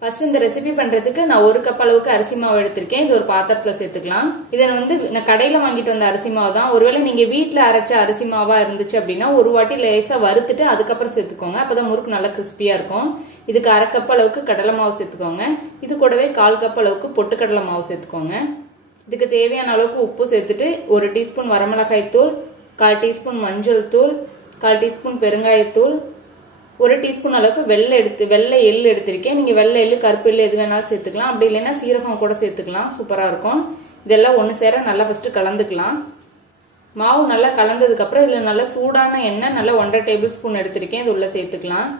First இந்த recipe பண்றதுக்கு நான் 1 கப் அளவுக்கு அரிசி மாவு எடுத்திருக்கேன். இது ஒரு பாத்திரத்துல சேர்த்துக்கலாம். இதை வந்து நான் கடையில வாங்கிட்டு வந்த அரிசி மாவு தான். ஒருவேளை நீங்க வீட்டுல அரைச்ச அரிசி மாவா இருந்துச்சு அப்படின்னா ஒரு வாட்டி லேசா வறுத்துட்டு அதுக்கப்புறம் சேர்த்துக்கோங்க. அப்பதான் முறுக்கு நல்லா கிறிஸ்பியா இருக்கும். இதுக்கு 1/2 கப் அளவுக்கு கடலை மாவு சேர்த்துக்கோங்க. இது கூடவே 1/4 கப் அளவுக்கு பொட்டுக்கடலை மாவு சேர்த்துக்கோங்க. இதுக்கு தேவையான அளவுக்கு உப்பு சேர்த்துட்டு 1 டீஸ்பூன் வரமிளகாய் தூள், 1/4 டீஸ்பூன் மஞ்சள் தூள், 1/4 டீஸ்பூன் பெருங்காயத்தூள், 1 டீஸ்பூன் அளவுக்கு வெள்ளை எள்ளு எடுத்திருக்கேன். நீங்க வெள்ளை எள்ளு கருப்பு எள்ளு எது வேணாலும் சேர்த்துக்கலாம். அப்படி இல்லைன்னா சீரகம் கூட சேர்த்துக்கலாம். சூப்பரா இருக்கும். இதெல்லாம் ஒன்று சேர நல்லா ஃபர்ஸ்ட் கலந்துக்கலாம். மாவு நல்லா கலந்ததுக்கு அப்புறம் இதுல நல்லா சூடான எண்ணெய் நல்லா 1/2 டேபிள் ஸ்பூன் எடுத்திருக்கேன். இது உள்ள சேர்த்துக்கலாம்.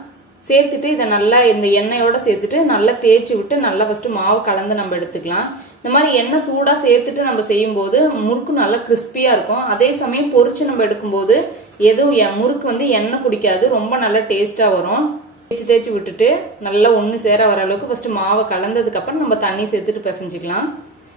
சேர்த்துட்டு இதை நல்லா இந்த எண்ணெயோட சேர்த்துட்டு நல்லா தேய்ச்சி விட்டு நல்லா ஃபர்ஸ்ட் மாவு கலந்து நம்ம எடுத்துக்கலாம். இந்த மாதிரி எண்ணெய் சூடா சேர்த்துட்டு நம்ம செய்யும் போது முறுக்கு நல்லா கிறிஸ்பியா இருக்கும். அதே சமயம் பொரிச்சு நம்ம எடுக்கும்போது எதுவும் முறுக்கு வந்து எண்ணெய் குடிக்காது, ரொம்ப நல்லா டேஸ்டா வரும். தேய்ச்சி விட்டுட்டு நல்லா ஒன்று சேர வர அளவுக்கு ஃபர்ஸ்ட் மாவை கலந்ததுக்கு அப்புறம் நம்ம தண்ணி சேர்த்துட்டு பிசைஞ்சிக்கலாம்.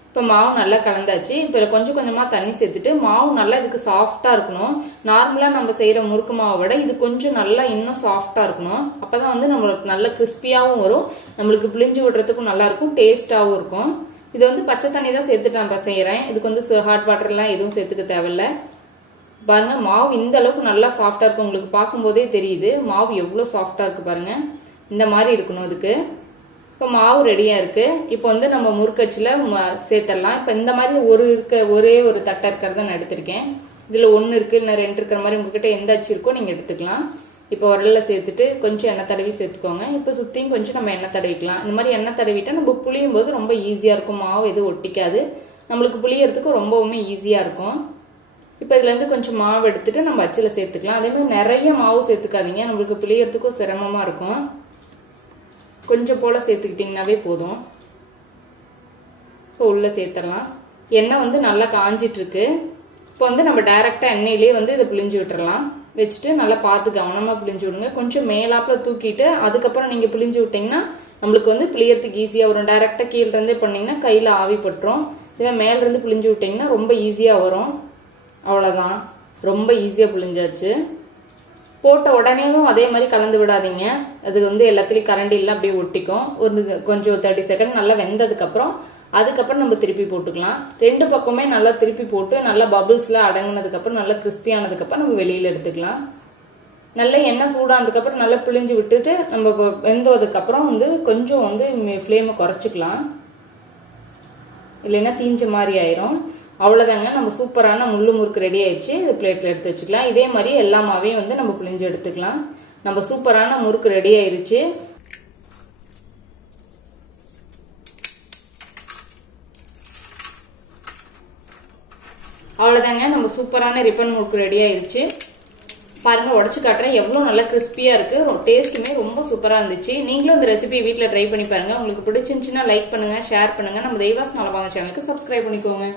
இப்போ மாவு நல்லா கலந்தாச்சு. இப்போ கொஞ்சம் கொஞ்சமா தண்ணி சேர்த்துட்டு மாவு நல்லா இதுக்கு சாஃப்டா இருக்கணும். நார்மலா நம்ம செய்யற முறுக்கு மாவை விட இது கொஞ்சம் நல்லா இன்னும் சாஃப்டா இருக்கணும். அப்பதான் வந்து நம்மளுக்கு நல்ல கிறிஸ்பியாவும் வரும், நம்மளுக்கு பிழிஞ்சு விடுறதுக்கும் நல்லா இருக்கும், டேஸ்டாவும் இருக்கும். இது வந்து பச்சை தண்ணி தான் சேர்த்துட்டு நான் செய்யறேன். இதுக்கு வந்து ஹாட் வாட்டர் எல்லாம் எதுவும் சேர்த்துக்க தேவையில்ல. பாருங்க மாவு இந்த அளவுக்கு நல்லா சாஃப்டா இருக்கும். உங்களுக்கு பார்க்கும் போதே தெரியுது மாவு எவ்வளவு சாஃப்டா இருக்கு பாருங்க. இந்த மாதிரி இருக்கணும் இதுக்கு. இப்போ மாவு ரெடியா இருக்கு. இப்போ வந்து நம்ம முறுக்கச்சுல சேர்த்துடலாம். இப்போ இந்த மாதிரி ஒரே ஒரு தட்டை இருக்கிறத நான் எடுத்திருக்கேன். இதுல 1 இருக்கு இல்லை 2 இருக்கிற மாதிரி உங்ககிட்ட எந்த அச்சு இருக்கோ நீங்க எடுத்துக்கலாம். இப்போ உரல்ல சேர்த்துட்டு கொஞ்சம் எண்ணெய் தடவி சேர்த்துக்கோங்க. இப்போ சுத்தியும் கொஞ்சம் நம்ம எண்ணெய் தடவிக்கலாம். இந்த மாதிரி எண்ணெய் தடவிட்டா நம்ம புளியும் போது ரொம்ப ஈஸியா இருக்கும். மாவு எதுவும் ஒட்டிக்காது, நம்மளுக்கு புளியறதுக்கு ரொம்பவுமே ஈஸியா இருக்கும். இப்போ இதுல இருந்து கொஞ்சம் மாவு எடுத்துட்டு நம்ம அச்சுல சேர்த்துக்கலாம். அதே மாதிரி நிறைய மாவு சேர்த்துக்காதீங்க, நம்மளுக்கு புளியறதுக்கும் சிரமமா இருக்கும். கொஞ்சம் போல சேர்த்துக்கிட்டீங்கன்னாவே போதும். இப்போ உள்ள சேர்த்துடலாம். எண்ணெய் வந்து நல்லா காஞ்சிட்டு இருக்கு. இப்போ வந்து நம்ம டைரக்டா எண்ணெயிலே வந்து இதை பிழிஞ்சு விட்டுறலாம். வச்சுட்டு நல்லா பார்த்து கவனமா பிழிஞ்சு விடுங்க. கொஞ்சம் மேலாப்புல தூக்கிட்டு அதுக்கப்புறம் நீங்க பிழிஞ்சு விட்டீங்கன்னா நம்மளுக்கு வந்து பிழியறதுக்கு ஈஸியா வரும். டைரக்டா கீழே இருந்தே பண்ணீங்கன்னா கையில ஆவி பட்டுரும். இதே மேல இருந்து பிழிஞ்சு விட்டீங்கன்னா ரொம்ப ஈஸியா வரும். அவ்வளவுதான், ரொம்ப ஈஸியா பிழிஞ்சாச்சு. போட்ட உடனேவும் அதே மாதிரி கலந்து விடாதீங்க. அது வந்து எல்லாத்துலயும் கரண்டிலாம் அப்படியே ஒட்டிக்கும். கொஞ்சம் 30 செகண்ட் நல்லா வெந்ததுக்கு அப்புறம் அதுக்கப்புறம் நம்ம திருப்பி போட்டுக்கலாம். 2 பக்கமே நல்லா திருப்பி போட்டு நல்லா பபிள்ஸ் எல்லாம் அடங்கினதுக்கு அப்புறம் நல்லா கிறிஸ்பியானதுக்கு அப்புறம் நம்ம வெளியில எடுத்துக்கலாம். நல்லா எண்ணெய் சூடானதுக்கு அப்புறம் நல்லா பிழிஞ்சு விட்டுட்டு நம்ம வெந்ததுக்கு அப்புறம் வந்து கொஞ்சம் வந்து ஃப்ளேமை குறைச்சிக்கலாம், இல்லைன்னா தீஞ்ச மாதிரி ஆயிரும். அவ்வளவுதாங்க, நம்ம சூப்பரான முள்ளு முறுக்கு ரெடி ஆயிடுச்சு. இது பிளேட்ல எடுத்து வச்சுக்கலாம். இதே மாதிரி எல்லா மாவையும் வந்து நம்ம பிழிஞ்சு எடுத்துக்கலாம். நம்ம சூப்பரான முறுக்கு ரெடி ஆயிருச்சு. அவ்வளவுதாங்க, நம்ம சூப்பரான ரிப்பன் முறுக்கு ரெடி ஆயிருச்சு. பாருங்க, உடச்சு காட்டுறேன், எவ்வளவு நல்லா கிறிஸ்பியா இருக்கு. டேஸ்ட்டுமே ரொம்ப சூப்பரா இருந்துச்சு. நீங்களும் இந்த ரெசிபி வீட்டுல ட்ரை பண்ணி பாருங்க. உங்களுக்கு பிடிச்சிருந்துச்சுன்னா லைக் பண்ணுங்க, ஷேர் பண்ணுங்க. நம்ம தெய்வாஸ் மலபாங்க சேனலுக்கு சப்ஸ்கிரைப் பண்ணிக்கோங்க.